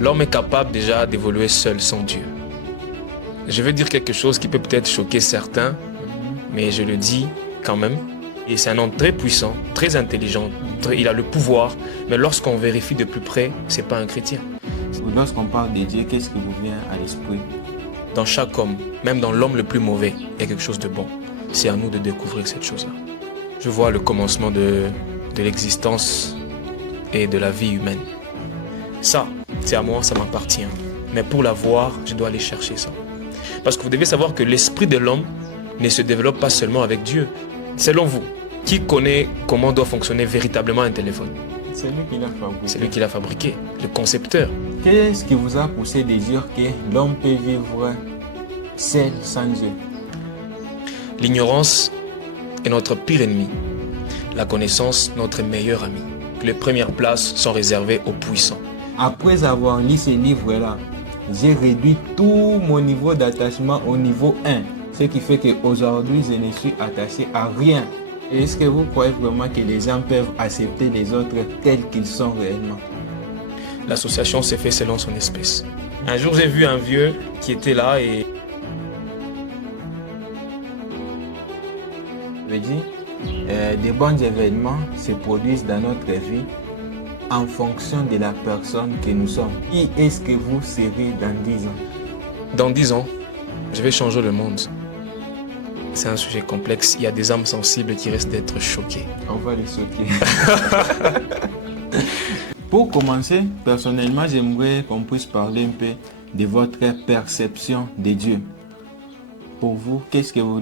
L'homme est capable déjà d'évoluer seul sans Dieu. Je veux dire quelque chose qui peut peut-être choquer certains, mais je le dis quand même. Et c'est un homme très puissant, très intelligent, il a le pouvoir, mais lorsqu'on vérifie de plus près, c'est pas un chrétien. Lorsqu'on parle de Dieu, qu'est-ce qui vous vient à l'esprit? Dans chaque homme, même dans l'homme le plus mauvais, il y a quelque chose de bon. C'est à nous de découvrir cette chose-là. Je vois le commencement de l'existence et de la vie humaine. Ça, c'est à moi, ça m'appartient. Mais pour la voir, je dois aller chercher ça. Parce que vous devez savoir que l'esprit de l'homme ne se développe pas seulement avec Dieu. Selon vous, qui connaît comment doit fonctionner véritablement un téléphone? C'est lui qui l'a fabriqué. C'est lui qui l'a fabriqué, le concepteur. Qu'est-ce qui vous a poussé de dire que l'homme peut vivre seul sans Dieu? L'ignorance est notre pire ennemi. La connaissance, notre meilleur ami. Les premières places sont réservées aux puissants. Après avoir lu ces livres-là, j'ai réduit tout mon niveau d'attachement au niveau 1. Ce qui fait qu'aujourd'hui, je ne suis attaché à rien. Est-ce que vous croyez vraiment que les gens peuvent accepter les autres tels qu'ils sont réellement? L'association s'est faite selon son espèce. Un jour, j'ai vu un vieux qui était là et... Je veux dire, des bons événements se produisent dans notre vie en fonction de la personne que nous sommes. Qui est-ce que vous serez dans 10 ans? Dans 10 ans, je vais changer le monde. C'est un sujet complexe. Il y a des âmes sensibles qui risquent d'être choquées. On va les choquer. Pour commencer, personnellement, j'aimerais qu'on puisse parler un peu de votre perception de Dieu. Pour vous,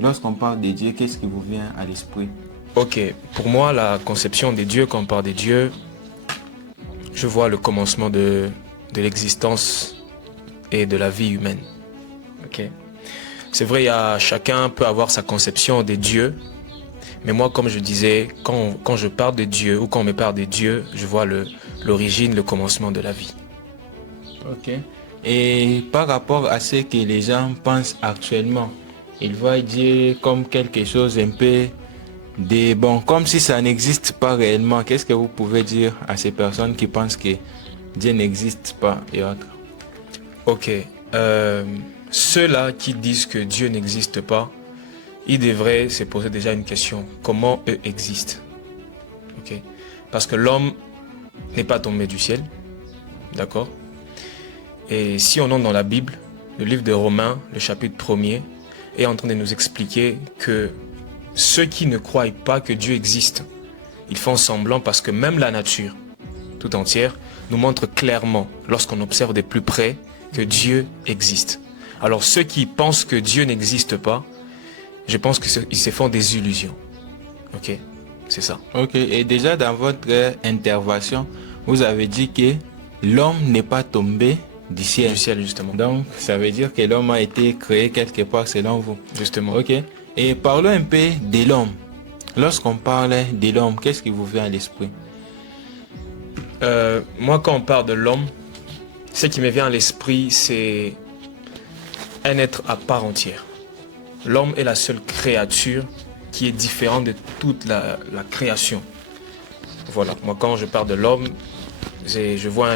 lorsqu'on parle de Dieu, qu'est-ce qui vous vient à l'esprit? Ok, pour moi, la conception des dieux, quand on parle des dieux, je vois le commencement de l'existence et de la vie humaine. Ok. C'est vrai, chacun peut avoir sa conception des dieux, mais moi, comme je disais, quand je parle de Dieu ou quand on me parle de Dieu, je vois l'origine, le commencement de la vie. Ok. Et par rapport à ce que les gens pensent actuellement, ils voient Dieu comme quelque chose un peu comme si ça n'existe pas réellement. Qu'est-ce que vous pouvez dire à ces personnes qui pensent que Dieu n'existe pas et autres? Ok. Ceux-là qui disent que Dieu n'existe pas, ils devraient se poser déjà une question. Comment eux existent? Ok. Parce que l'homme n'est pas tombé du ciel. D'accord? Et si on entre dans la Bible, le livre de Romains, le chapitre 1er, est en train de nous expliquer que ceux qui ne croient pas que Dieu existe, ils font semblant parce que même la nature tout entière nous montre clairement, lorsqu'on observe de plus près, que Dieu existe. Alors ceux qui pensent que Dieu n'existe pas, je pense qu'ils se font des illusions. Ok, c'est ça. Ok, et déjà dans votre intervention, vous avez dit que l'homme n'est pas tombé du ciel. Du ciel, justement. Donc, ça veut dire que l'homme a été créé quelque part selon vous. Justement. Ok. Et parlons un peu de l'homme. Lorsqu'on parle de l'homme, qu'est-ce qui vous vient à l'esprit? Moi, quand on parle de l'homme, ce qui me vient à l'esprit, c'est un être à part entière. L'homme est la seule créature qui est différente de toute la création. Voilà. Moi, quand je parle de l'homme, je vois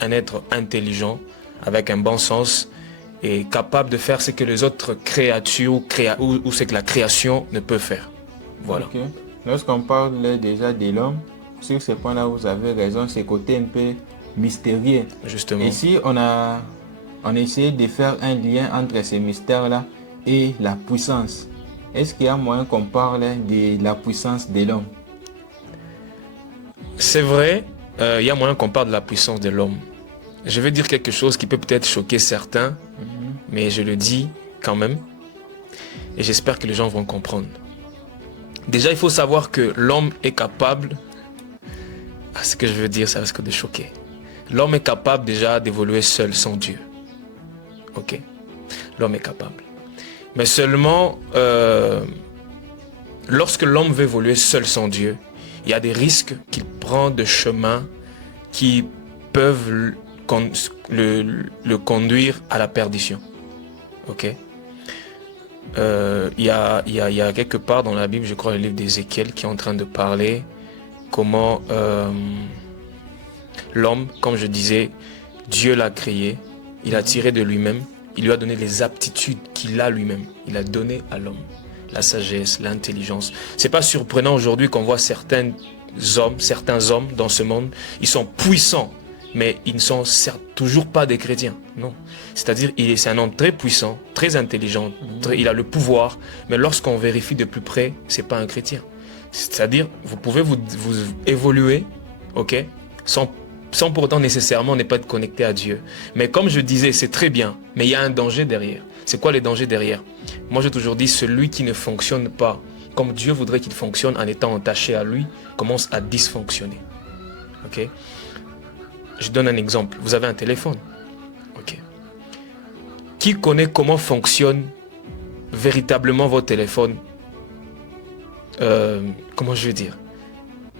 un être intelligent, avec un bon sens, et capable de faire ce que les autres créatures ou ce que la création ne peut faire. Voilà. Okay. Lorsqu'on parle déjà de l'homme, sur ce point-là, vous avez raison, c'est côté un peu mystérieux. Justement. Ici, on a essayé de faire un lien entre ces mystères-là et la puissance. Est-ce qu'il y a moyen qu'on parle de la puissance de l'homme? C'est vrai, il y a moyen qu'on parle de la puissance de l'homme. Je vais dire quelque chose qui peut peut-être choquer certains, mais je le dis quand même. Et j'espère que les gens vont comprendre. Déjà, il faut savoir que l'homme est capable... ce que je veux dire, ça risque de choquer. L'homme est capable déjà d'évoluer seul sans Dieu. Ok? L'homme est capable. Mais seulement, lorsque l'homme veut évoluer seul sans Dieu, il y a des risques qu'il prend de chemins qui peuvent le conduire à la perdition. Ok? Il y a quelque part dans la Bible, je crois le livre d'Ézéchiel, qui est en train de parler comment l'homme, comme je disais, Dieu l'a créé, il a tiré de lui-même, il lui a donné les aptitudes qu'il a lui-même. Il a donné à l'homme la sagesse, l'intelligence. C'est pas surprenant aujourd'hui qu'on voit certains hommes dans ce monde, ils sont puissants, mais ils ne sont certes toujours pas des chrétiens. Non. C'est-à-dire, c'est un homme très puissant, très intelligent, il a le pouvoir, mais lorsqu'on vérifie de plus près, c'est pas un chrétien. C'est-à-dire, vous pouvez vous évoluer, ok, sans pour autant nécessairement ne pas être connecté à Dieu. Mais comme je disais, c'est très bien, mais il y a un danger derrière. C'est quoi les dangers derrière? Moi, j'ai toujours dit, celui qui ne fonctionne pas comme Dieu voudrait qu'il fonctionne en étant attaché à lui, commence à dysfonctionner. Ok? Je donne un exemple. Vous avez un téléphone. Ok? Qui connaît comment fonctionne véritablement votre téléphone? Comment je vais dire?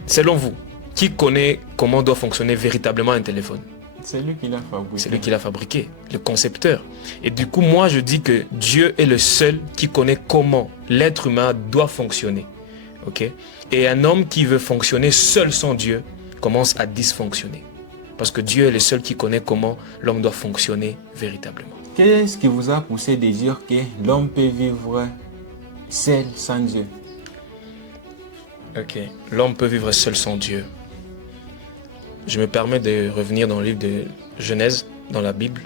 Selon vous, qui connaît comment doit fonctionner véritablement un téléphone? C'est lui qui l'a fabriqué. C'est lui qui l'a fabriqué, le concepteur. Et du coup, moi, je dis que Dieu est le seul qui connaît comment l'être humain doit fonctionner. Ok? Et un homme qui veut fonctionner seul sans Dieu commence à dysfonctionner. Parce que Dieu est le seul qui connaît comment l'homme doit fonctionner véritablement. Qu'est-ce qui vous a poussé de dire que l'homme peut vivre seul sans Dieu? Ok. L'homme peut vivre seul sans Dieu. Je me permets de revenir dans le livre de Genèse, dans la Bible.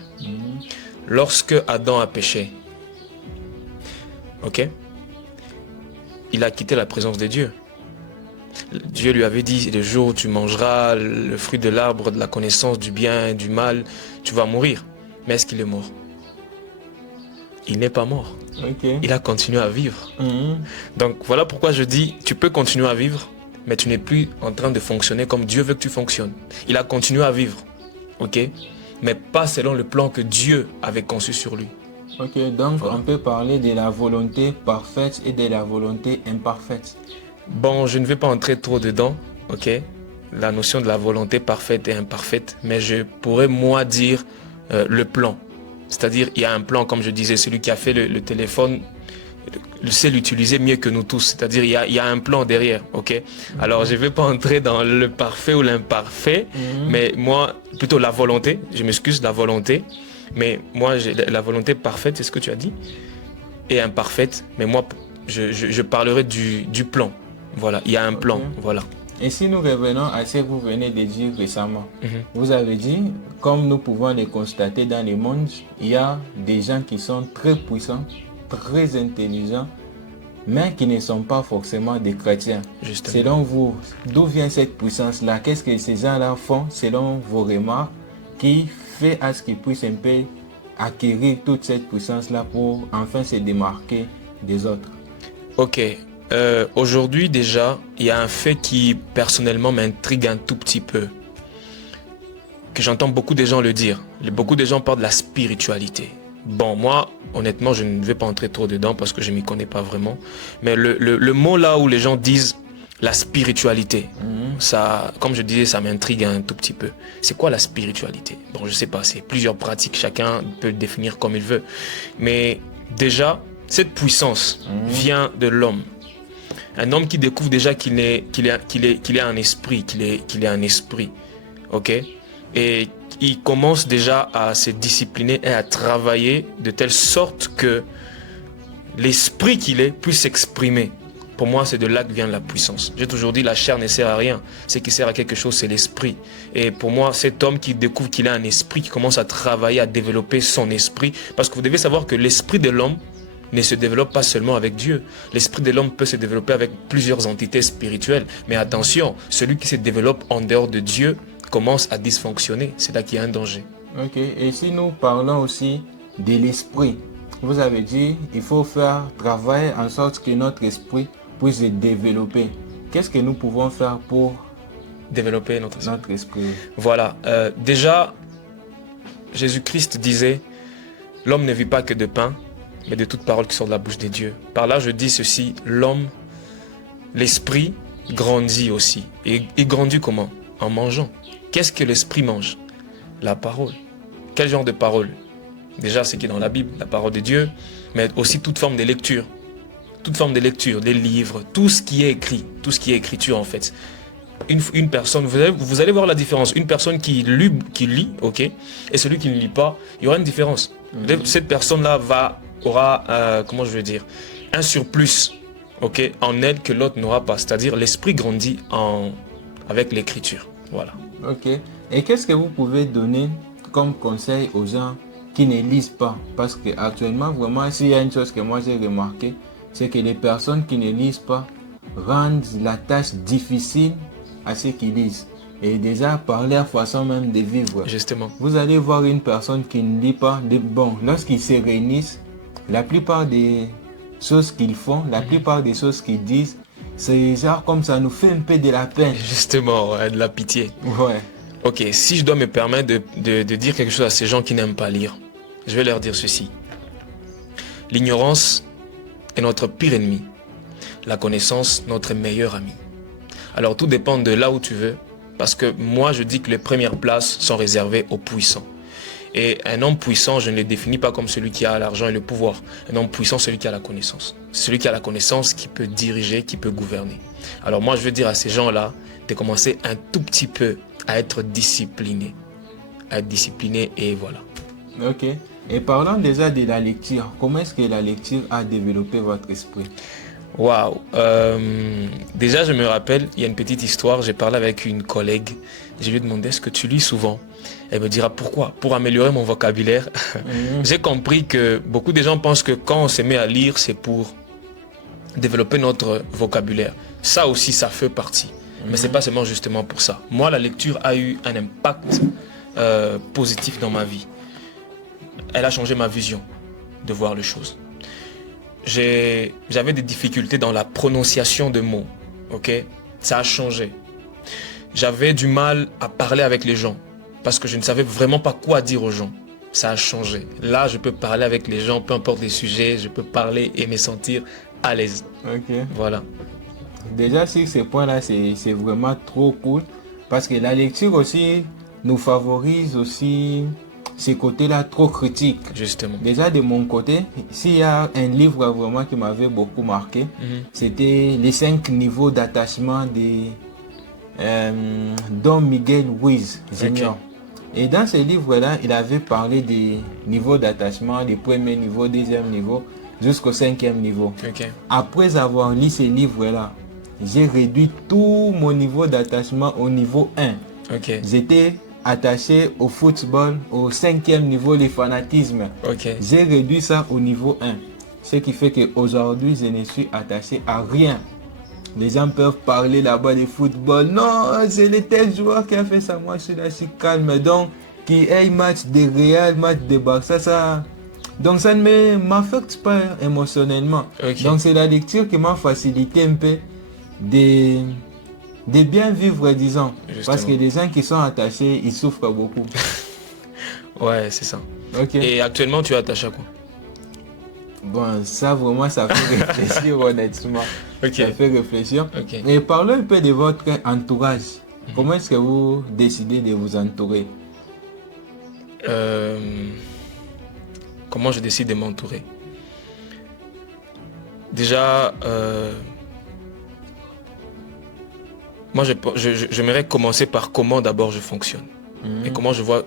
Lorsque Adam a péché, ok, il a quitté la présence de Dieu. Dieu lui avait dit, le jour où tu mangeras le fruit de l'arbre de la connaissance du bien et du mal, tu vas mourir. Mais est-ce qu'il est mort? Il n'est pas mort. Okay. Il a continué à vivre. Donc voilà pourquoi je dis, tu peux continuer à vivre, mais tu n'es plus en train de fonctionner comme Dieu veut que tu fonctionnes. Il a continué à vivre, ok, mais pas selon le plan que Dieu avait conçu sur lui. Ok, donc voilà. On peut parler de la volonté parfaite et de la volonté imparfaite. Bon, je ne vais pas entrer trop dedans, ok, la notion de la volonté parfaite et imparfaite, mais je pourrais moi dire le plan. C'est-à-dire, il y a un plan, comme je disais, celui qui a fait le téléphone, sait l'utiliser mieux que nous tous. C'est-à-dire, il y a un plan derrière, ok? Alors, je ne vais pas entrer dans le parfait ou l'imparfait, mais moi, plutôt la volonté, je m'excuse, la volonté, mais moi, la volonté parfaite, c'est ce que tu as dit, et imparfaite, mais moi, je parlerai du plan. Voilà, il y a un plan, voilà. Et si nous revenons à ce que vous venez de dire récemment, vous avez dit, comme nous pouvons le constater dans le monde, il y a des gens qui sont très puissants, très intelligents, mais qui ne sont pas forcément des chrétiens. Justement. Selon vous, d'où vient cette puissance-là? Qu'est-ce que ces gens-là font, selon vos remarques, qui fait à ce qu'ils puissent un peu acquérir toute cette puissance-là pour enfin se démarquer des autres? Ok. Aujourd'hui déjà, il y a un fait qui personnellement m'intrigue un tout petit peu, que j'entends beaucoup de gens le dire. Beaucoup de gens parlent de la spiritualité. Bon, moi, honnêtement, je ne vais pas entrer trop dedans parce que je ne m'y connais pas vraiment. Mais le mot là où les gens disent la spiritualité, ça, comme je disais, ça m'intrigue un tout petit peu. C'est quoi la spiritualité? Bon, je ne sais pas, c'est plusieurs pratiques, chacun peut le définir comme il veut. Mais déjà, cette puissance vient de l'homme. Un homme qui découvre déjà qu'il est un esprit, qu'il est un esprit, ok, et il commence déjà à se discipliner et à travailler de telle sorte que l'esprit qu'il est puisse s'exprimer. Pour moi, c'est de là que vient la puissance. J'ai toujours dit, la chair ne sert à rien. Ce qui sert à quelque chose, c'est l'esprit. Et pour moi, cet homme qui découvre qu'il a un esprit, qui commence à travailler, à développer son esprit, parce que vous devez savoir que l'esprit de l'homme ne se développe pas seulement avec Dieu. L'esprit de l'homme peut se développer avec plusieurs entités spirituelles. Mais attention, celui qui se développe en dehors de Dieu commence à dysfonctionner. C'est là qu'il y a un danger. Ok, et si nous parlons aussi de l'esprit, vous avez dit il faut faire travailler en sorte que notre esprit puisse se développer. Qu'est-ce que nous pouvons faire pour développer notre esprit? Voilà, déjà, Jésus-Christ disait, l'homme ne vit pas que de pain, mais de toute parole qui sort de la bouche de Dieu. Par là, je dis ceci, l'homme, l'esprit grandit aussi. Et il grandit comment? En mangeant. Qu'est-ce que l'esprit mange? La parole. Quel genre de parole? Déjà, ce qui est dans la Bible, la parole de Dieu, mais aussi toute forme de lecture. Toute forme de lecture, des livres, tout ce qui est écrit, tout ce qui est écriture en fait. une personne, vous allez voir la différence. Une personne qui lit, ok, et celui qui ne lit pas, il y aura une différence. Cette personne-là aura, comment je veux dire, un surplus, ok, en elle que l'autre n'aura pas. C'est-à-dire l'esprit grandit avec l'écriture. Voilà. Ok. Et qu'est-ce que vous pouvez donner comme conseil aux gens qui ne lisent pas? Parce qu'actuellement, vraiment, s'il y a une chose que moi j'ai remarqué, c'est que les personnes qui ne lisent pas rendent la tâche difficile à ceux qui lisent. Et déjà, par leur façon même de vivre. Justement. Vous allez voir une personne qui ne lit pas. Bon, lorsqu'ils se réunissent, la plupart des choses qu'ils font, la plupart des choses qu'ils disent, c'est genre comme ça nous fait un peu de la peine. Justement, ouais, de la pitié. Ouais. Ok, si je dois me permettre de dire quelque chose à ces gens qui n'aiment pas lire, je vais leur dire ceci. L'ignorance est notre pire ennemi. La connaissance, notre meilleur ami. Alors tout dépend de là où tu veux, parce que moi je dis que les premières places sont réservées aux puissants. Et un homme puissant, je ne le définis pas comme celui qui a l'argent et le pouvoir. Un homme puissant, celui qui a la connaissance. Celui qui a la connaissance, qui peut diriger, qui peut gouverner. Alors moi je veux dire à ces gens-là de commencer un tout petit peu à être discipliné. À être discipliné et voilà. Ok. Et parlons déjà de la lecture. Comment est-ce que la lecture a développé votre esprit? Waouh. Déjà, je me rappelle, il y a une petite histoire. J'ai parlé avec une collègue. Je lui ai demandé, est-ce que tu lis souvent? Elle me dira, pourquoi? Pour améliorer mon vocabulaire. J'ai compris que beaucoup de gens pensent que quand on se met à lire, c'est pour développer notre vocabulaire. Ça aussi, ça fait partie. Mais c'est pas seulement justement pour ça. Moi, la lecture a eu un impact positif dans ma vie. Elle a changé ma vision de voir les choses. J'avais des difficultés dans la prononciation de mots, ok? Ça a changé. J'avais du mal à parler avec les gens parce que je ne savais vraiment pas quoi dire aux gens. Ça a changé. Là, je peux parler avec les gens, peu importe les sujets, je peux parler et me sentir à l'aise. Ok. Voilà. Déjà, sur ce point-là, c'est vraiment trop cool parce que la lecture aussi nous favorise aussi ces côtés-là trop critiques. Justement. Déjà, de mon côté, s'il y a un livre vraiment qui m'avait beaucoup marqué, c'était les 5 niveaux d'attachement de Don Miguel Ruiz Jr. Okay. Et dans ce livre-là, il avait parlé des niveaux d'attachement, des premiers niveaux, deuxième niveau, jusqu'au 5e niveau. Okay. Après avoir lu ce livre-là, j'ai réduit tout mon niveau d'attachement au niveau 1. Okay. J'étais attaché au football, au 5e niveau, le fanatisme. Okay. J'ai réduit ça au niveau 1. Ce qui fait qu'aujourd'hui, je ne suis attaché à rien. Les gens peuvent parler là-bas de football. Non, c'est le tel joueur qui a fait ça. Moi, je suis là, je suis calme. Donc, qui ait match de Real, match de Barça, ça... Donc, ça ne m'affecte pas émotionnellement. Okay. Donc, c'est la lecture qui m'a facilité un peu de bien vivre, disons. Justement. Parce que les gens qui sont attachés, ils souffrent beaucoup. Ouais, c'est ça. Okay. Et actuellement, tu es attaché à quoi? Bon, ça vraiment, ça fait réfléchir honnêtement. Okay. Ça fait réfléchir. Okay. Et parlons un peu de votre entourage. Comment est-ce que vous décidez de vous entourer? Comment je décide de m'entourer? Déjà, moi, j'aimerais commencer par comment d'abord je fonctionne. Et comment je vois,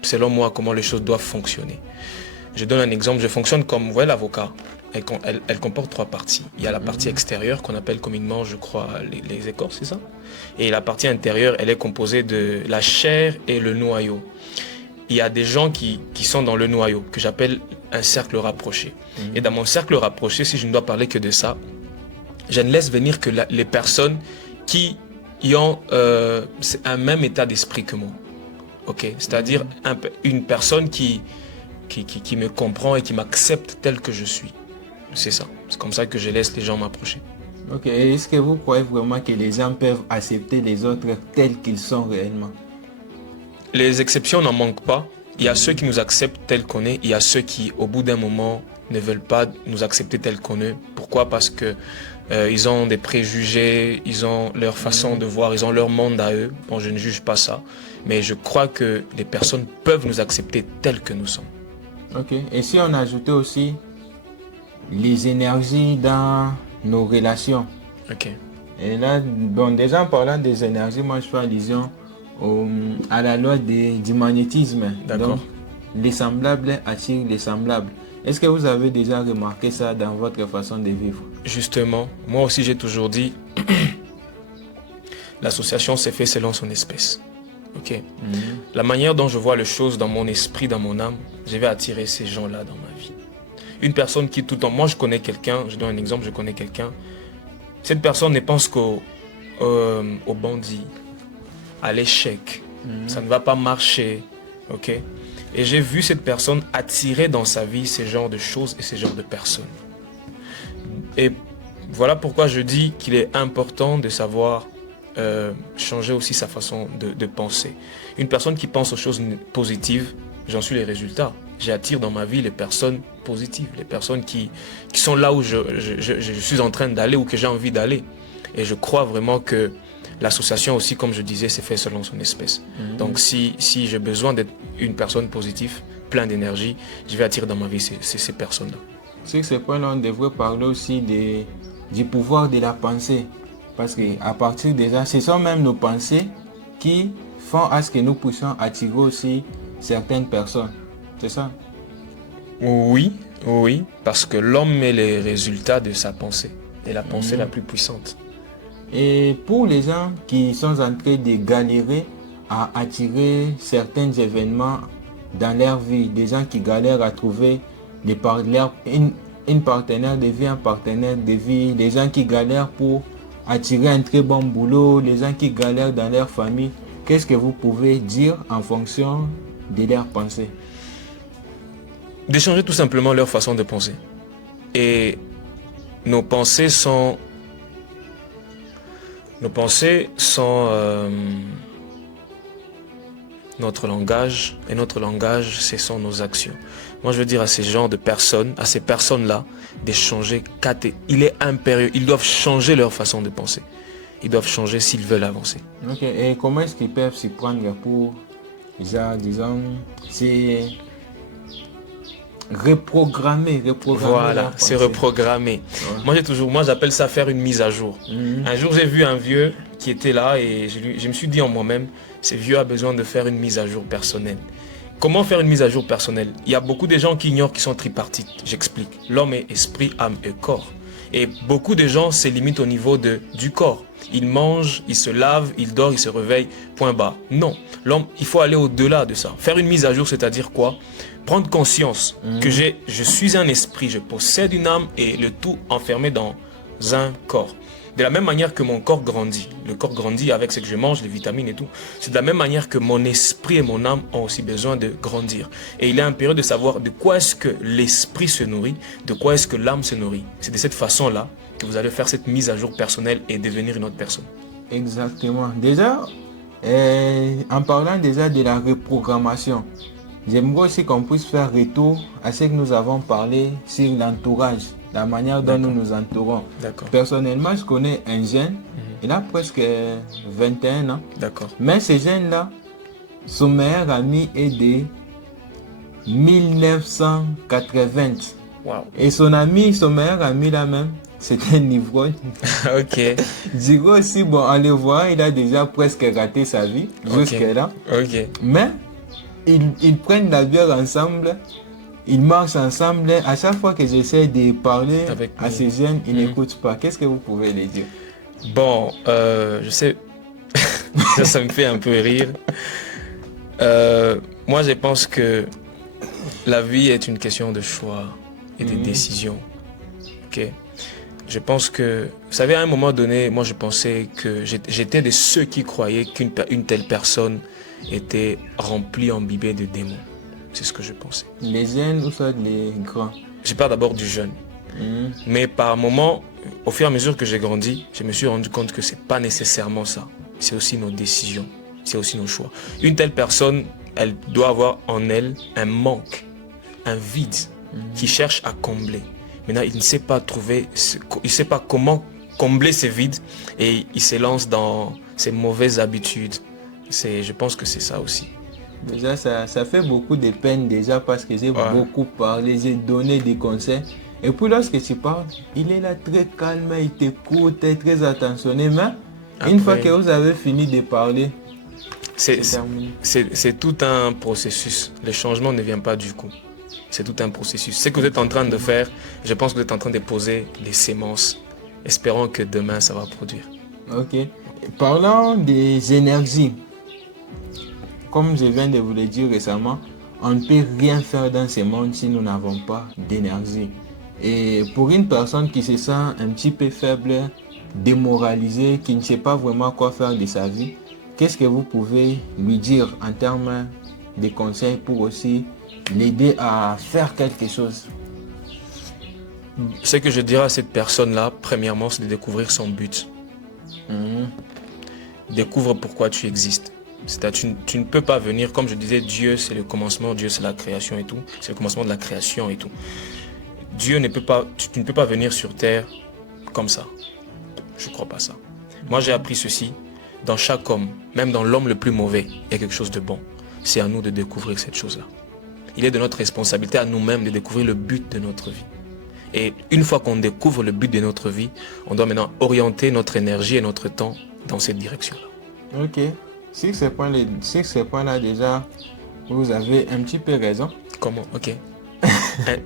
selon moi, comment les choses doivent fonctionner. Je donne un exemple, je fonctionne comme, vous voyez, l'avocat. Elle comporte 3 parties. Il y a la partie extérieure qu'on appelle communément, je crois, les écorces, c'est ça? Et la partie intérieure, elle est composée de la chair et le noyau. Il y a des gens qui sont dans le noyau, que j'appelle un cercle rapproché. Et dans mon cercle rapproché, si je ne dois parler que de ça, je ne laisse venir que les personnes qui ont un même état d'esprit que moi. Okay? C'est-à-dire une personne qui me comprend et qui m'accepte tel que je suis. C'est ça. C'est comme ça que je laisse les gens m'approcher. Ok. Est-ce que vous croyez vraiment que les gens peuvent accepter les autres tels qu'ils sont réellement? Les exceptions n'en manquent pas. Il y a ceux qui nous acceptent tels qu'on est. Il y a ceux qui, au bout d'un moment, ne veulent pas nous accepter tels qu'on est. Pourquoi? Parce que ils ont des préjugés, ils ont leur façon de voir, ils ont leur monde à eux. Bon, je ne juge pas ça. Mais je crois que les personnes peuvent nous accepter tels que nous sommes. Ok. Et si on ajoutait aussi les énergies dans nos relations? Ok. Et là, bon, déjà en parlant des énergies, moi je fais allusion à la loi du magnétisme. D'accord. Donc, les semblables attirent les semblables. Est-ce que vous avez déjà remarqué ça dans votre façon de vivre? Justement, moi aussi j'ai toujours dit, l'association s'est faite selon son espèce. Ok. La manière dont je vois les choses dans mon esprit, dans mon âme, je vais attirer ces gens-là dans ma vie. Une personne qui tout le temps, moi je connais quelqu'un, je donne un exemple, je connais quelqu'un, cette personne ne pense qu'au bandit, à l'échec, ça ne va pas marcher, ok. Et j'ai vu cette personne attirer dans sa vie ces genres de choses et ces genres de personnes. Et voilà pourquoi je dis qu'il est important de savoir changer aussi sa façon de penser. Une personne qui pense aux choses positives, j'en suis les résultats. J'attire dans ma vie les personnes positives, les personnes qui sont là où je suis en train d'aller ou que j'ai envie d'aller. Et je crois vraiment que l'association aussi, comme je disais, c'est fait selon son espèce. Donc si j'ai besoin d'être une personne positive, plein d'énergie, je vais attirer dans ma vie ces personnes-là. Sur ce point-là, on devrait parler aussi du pouvoir de la pensée. Parce qu'à partir de ça, ce sont même nos pensées qui font à ce que nous puissions attirer aussi certaines personnes. C'est ça? Oui, parce que l'homme est les résultats de sa pensée. Et la pensée la plus puissante. Et pour les gens qui sont en train de galérer à attirer certains événements dans leur vie, des gens qui galèrent à trouver une partenaire de vie, un partenaire de vie, des gens qui galèrent pour attirer un très bon boulot, les gens qui galèrent dans leur famille, qu'est-ce que vous pouvez dire en fonction de leur pensée? D'échanger tout simplement leur façon de penser. Et nos pensées sont notre langage, et notre langage, ce sont nos actions. Moi, je veux dire à ces genres de personnes, à ces personnes-là, d'échanger. Il est impérieux. Ils doivent changer leur façon de penser. Ils doivent changer s'ils veulent avancer. Ok. Et comment est-ce qu'ils peuvent s'y prendre pour, disons, c'est reprogrammer. Voilà, c'est reprogrammer. Ouais. Moi, j'appelle ça faire une mise à jour. Un jour, j'ai vu un vieux qui était là et je me suis dit en moi-même, ce vieux a besoin de faire une mise à jour personnelle. Comment faire une mise à jour personnelle? Il y a beaucoup de gens qui ignorent qu'ils sont tripartites. J'explique. L'homme est esprit, âme et corps. Et beaucoup de gens se limitent au niveau du corps. Il mange, il se lave, il dort, il se réveille, point barre. Non, l'homme, il faut aller au-delà de ça. Faire une mise à jour, c'est-à-dire quoi? Prendre conscience que je suis un esprit, je possède une âme et le tout enfermé dans un corps. De la même manière que mon corps grandit, le corps grandit avec ce que je mange, les vitamines et tout. C'est de la même manière que mon esprit et mon âme ont aussi besoin de grandir. Et il est impérieux de savoir de quoi est-ce que l'esprit se nourrit, de quoi est-ce que l'âme se nourrit. C'est de cette façon-là que vous allez faire cette mise à jour personnelle et devenir une autre personne. Exactement. Déjà, en parlant déjà de la reprogrammation, j'aimerais aussi qu'on puisse faire retour à ce que nous avons parlé sur l'entourage, la manière dont nous nous entourons. Personnellement, je connais un jeune, il a presque 21 ans. Mais ce jeune-là, son meilleur ami est de 1980. Wow. Et son meilleur ami là même, c'est un ivrogne. Ok. Digo aussi, bon, en le voyant, il a déjà presque raté sa vie jusque-là. Ok. Mais ils prennent la bière ensemble, ils marchent ensemble. À chaque fois que j'essaie de parler à ces jeunes, ils n'écoutent pas. Qu'est-ce que vous pouvez les dire? Bon, je sais, ça me fait un peu rire. Moi, je pense que la vie est une question de choix et de décisions. Ok. Je pense que, vous savez, à un moment donné, moi, je pensais que j'étais de ceux qui croyaient qu'une telle personne était remplie, imbibée de démons. C'est ce que je pensais. Les jeunes ou soit les grands? Je parle d'abord du jeune. Mais par moment, au fur et à mesure que j'ai grandi, je me suis rendu compte que c'est pas nécessairement ça. C'est aussi nos décisions, c'est aussi nos choix. Une telle personne, elle doit avoir en elle un manque, un vide qui cherche à combler. Maintenant, il ne sait pas comment combler ce vide et il se lance dans ses mauvaises habitudes. Je pense que c'est ça aussi. Déjà, ça fait beaucoup de peine déjà parce que j'ai beaucoup parlé, j'ai donné des conseils. Et puis lorsque tu parles, il est là très calme, il t'écoute, très attentionné. Mais Après, une fois que vous avez fini de parler, c'est c'est terminé. c'est tout un processus. Le changement ne vient pas du coup. C'est tout un processus. Ce que vous êtes en train de faire, je pense que vous êtes en train de poser des sémences. Espérons que demain, ça va produire. Ok. Parlant des énergies, comme je viens de vous le dire récemment, on ne peut rien faire dans ce monde si nous n'avons pas d'énergie. Et pour une personne qui se sent un petit peu faible, démoralisée, qui ne sait pas vraiment quoi faire de sa vie, qu'est-ce que vous pouvez lui dire en termes de conseils pour aussi l'aider à faire quelque chose? Ce que je dirais à cette personne-là, premièrement, c'est de découvrir son but. Découvre pourquoi tu existes. C'est-à-dire, tu ne peux pas venir, comme je disais, Dieu c'est le commencement, Dieu c'est la création et tout. C'est le commencement de la création et tout. Dieu ne peut pas, tu ne peux pas venir sur terre comme ça. Je ne crois pas ça. Moi j'ai appris ceci, dans chaque homme, même dans l'homme le plus mauvais, il y a quelque chose de bon. C'est à nous de découvrir cette chose-là. Il est de notre responsabilité à nous-mêmes de découvrir le but de notre vie. Et une fois qu'on découvre le but de notre vie, on doit maintenant orienter notre énergie et notre temps dans cette direction-là. Ok. Sur ce point-là, déjà, vous avez un petit peu raison. Comment? Ok.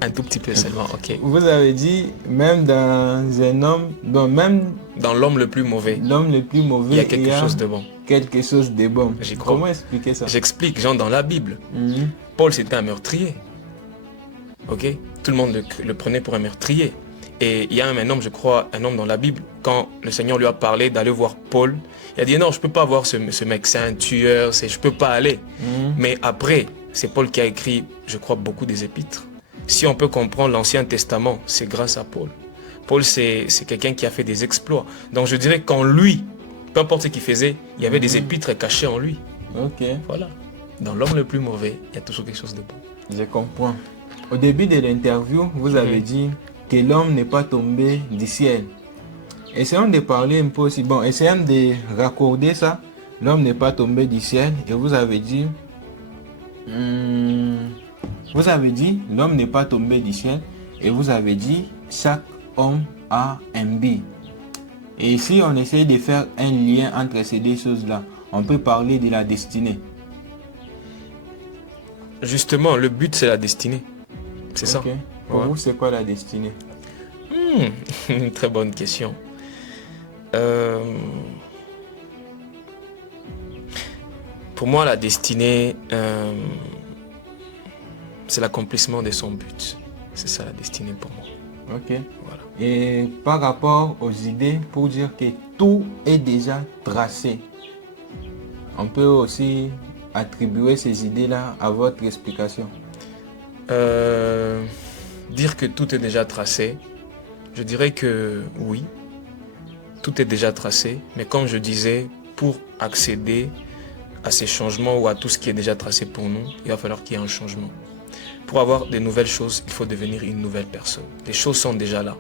un tout petit peu seulement, ok. Vous avez dit, même dans un homme, donc même Dans l'homme le plus mauvais, l'homme le plus mauvais, il y a quelque chose de bon. Quelque chose de bon. J'y crois. Comment expliquer ça? J'explique, genre dans la Bible. Paul c'était un meurtrier. Ok? Tout le monde le prenait pour un meurtrier. Et il y a un homme, je crois, un homme dans la Bible, quand le Seigneur lui a parlé d'aller voir Paul, il a dit non, je ne peux pas voir ce mec, c'est un tueur, je ne peux pas aller. Mais après, c'est Paul qui a écrit, je crois, beaucoup des épîtres. Si on peut comprendre l'Ancien Testament, c'est grâce à Paul. Paul, c'est quelqu'un qui a fait des exploits. Donc je dirais qu'en lui, peu importe ce qu'il faisait, il y avait des épîtres cachés en lui. Ok. Voilà. Dans l'homme le plus mauvais, il y a toujours quelque chose de bon. Je comprends. Au début de l'interview, vous avez dit que l'homme n'est pas tombé du ciel. Essayons de parler un peu aussi. Bon, essayons de raccorder ça. L'homme n'est pas tombé du ciel. Et vous avez dit... l'homme n'est pas tombé du ciel. Et vous avez dit, chaque homme a un but. Et si on essaie de faire un lien entre ces deux choses-là, on peut parler de la destinée. Justement, le but, c'est la destinée. C'est ça. Pour vous, c'est quoi la destinée? Une très bonne question. Pour moi, la destinée, c'est l'accomplissement de son but. C'est ça la destinée pour moi. Ok. Voilà. Et par rapport aux idées, pour dire que tout est déjà tracé, on peut aussi attribuer ces idées-là à votre explication. Dire que tout est déjà tracé, je dirais que oui, tout est déjà tracé, mais comme je disais, pour accéder à ces changements ou à tout ce qui est déjà tracé pour nous, il va falloir qu'il y ait un changement. Pour avoir de nouvelles choses, il faut devenir une nouvelle personne. Les choses sont déjà là.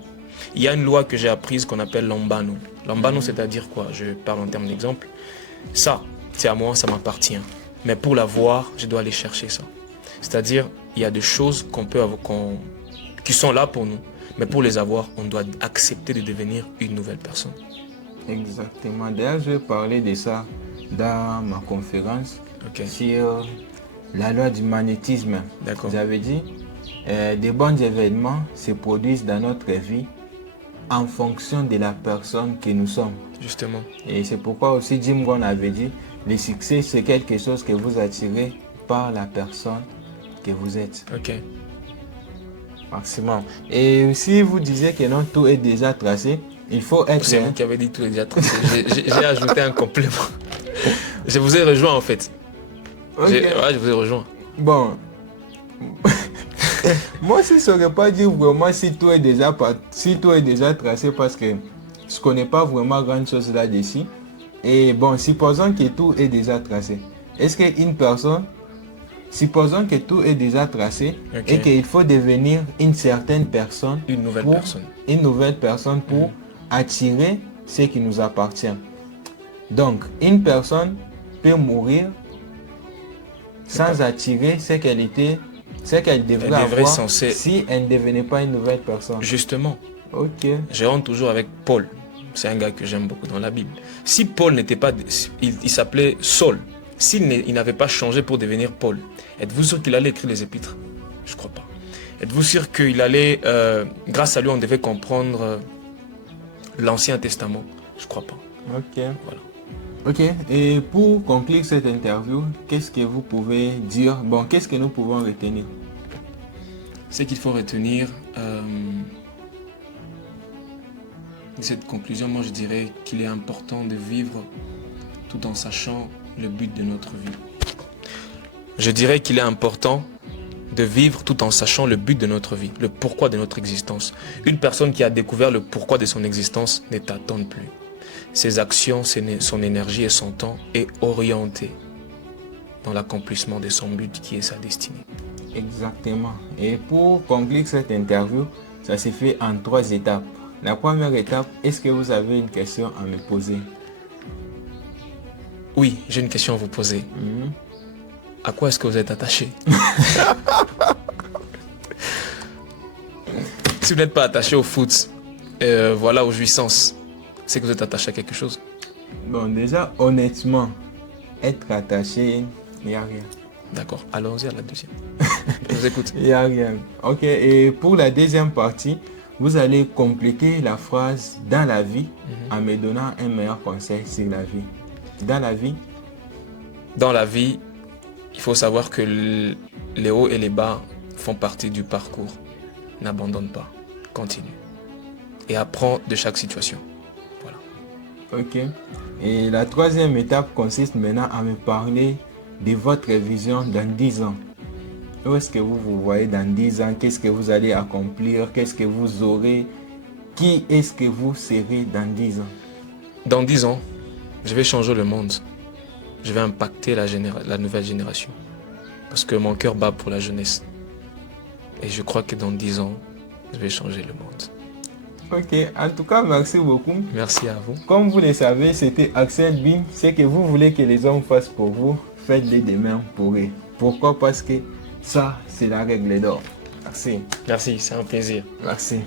Il y a une loi que j'ai apprise qu'on appelle l'Ambano. L'Ambano, c'est-à-dire quoi? Je parle en termes d'exemple. Ça, c'est à moi, ça m'appartient. Mais pour l'avoir, je dois aller chercher ça. C'est-à-dire, il y a des choses qui sont là pour nous. Mais pour les avoir, on doit accepter de devenir une nouvelle personne. Exactement. D'ailleurs, je vais parler de ça dans ma conférence sur la loi du magnétisme. D'accord. Vous avez dit, des bons événements se produisent dans notre vie en fonction de la personne que nous sommes. Justement. Et c'est pourquoi aussi Jim Rohn avait dit, le succès c'est quelque chose que vous attirez par la personne que vous êtes. Ok. Maximum. Et si vous disiez que non, tout est déjà tracé, il faut être... C'est vous qui avez dit tout est déjà tracé. J'ai ajouté un complément. Je vous ai rejoint en fait. Okay. Je vous ai rejoint. Bon. Moi, je ne saurais pas dire vraiment si tout est déjà tracé parce que je ne connais pas vraiment grand chose là-dessus. Et bon, supposons que tout est déjà tracé. Est-ce qu'une personne, supposons que tout est déjà tracé et qu'il faut devenir une certaine personne, une nouvelle personne pour attirer ce qui nous appartient. Donc, une personne peut mourir sans attirer ce qu'elle était C'est qu'elle devrait Elle devrait avoir censée... si elle ne devenait pas une nouvelle personne. Justement, Ok. je rentre toujours avec Paul. C'est un gars que j'aime beaucoup dans la Bible. Si Paul n'était pas... Il s'appelait Saul. Il n'avait pas changé pour devenir Paul, êtes-vous sûr qu'il allait écrire les épîtres? Je ne crois pas. Êtes-vous sûr qu'il allait... grâce à lui, on devait comprendre l'Ancien Testament? Je ne crois pas. Ok. Voilà. Ok. Et pour conclure cette interview, qu'est-ce que vous pouvez dire? Bon, qu'est-ce que nous pouvons retenir? Ce qu'il faut retenir de cette conclusion, moi je dirais qu'il est important de vivre tout en sachant le but de notre vie. Je dirais qu'il est important de vivre tout en sachant le but de notre vie, le pourquoi de notre existence. Une personne qui a découvert le pourquoi de son existence ne t'attend plus. Ses actions, son énergie et son temps est orienté dans l'accomplissement de son but qui est sa destinée. Exactement. Et pour conclure cette interview, ça s'est fait en 3 étapes. La première étape, est-ce que vous avez une question à me poser? Oui, j'ai une question à vous poser. À quoi est-ce que vous êtes attaché? Si vous n'êtes pas attaché au foot, voilà, aux jouissances, c'est que vous êtes attaché à quelque chose. Bon, déjà, honnêtement, être attaché, il n'y a rien. D'accord, allons-y à la deuxième. Je vous écoute. Il n'y a rien. Ok, et pour la deuxième partie, vous allez compléter la phrase « dans la vie » en me donnant un meilleur conseil sur la vie. Dans la vie? Dans la vie, il faut savoir que les hauts et les bas font partie du parcours. N'abandonne pas, continue. Et apprends de chaque situation. Voilà. Ok. Et la troisième étape consiste maintenant à me parler de votre vision dans 10 ans. Où est-ce que vous vous voyez dans 10 ans? Qu'est-ce que vous allez accomplir? Qu'est-ce que vous aurez? Qui est-ce que vous serez dans 10 ans? Dans 10 ans, je vais changer le monde. Je vais impacter la nouvelle génération. Parce que mon cœur bat pour la jeunesse. Et je crois que dans 10 ans, je vais changer le monde. Ok, en tout cas, merci beaucoup. Merci à vous. Comme vous le savez, c'était Axel Bim. Ce que vous voulez que les hommes fassent pour vous, faites-les demain pour eux. Pourquoi? Parce que ça, c'est la règle d'or. Merci. Merci, c'est un plaisir. Merci.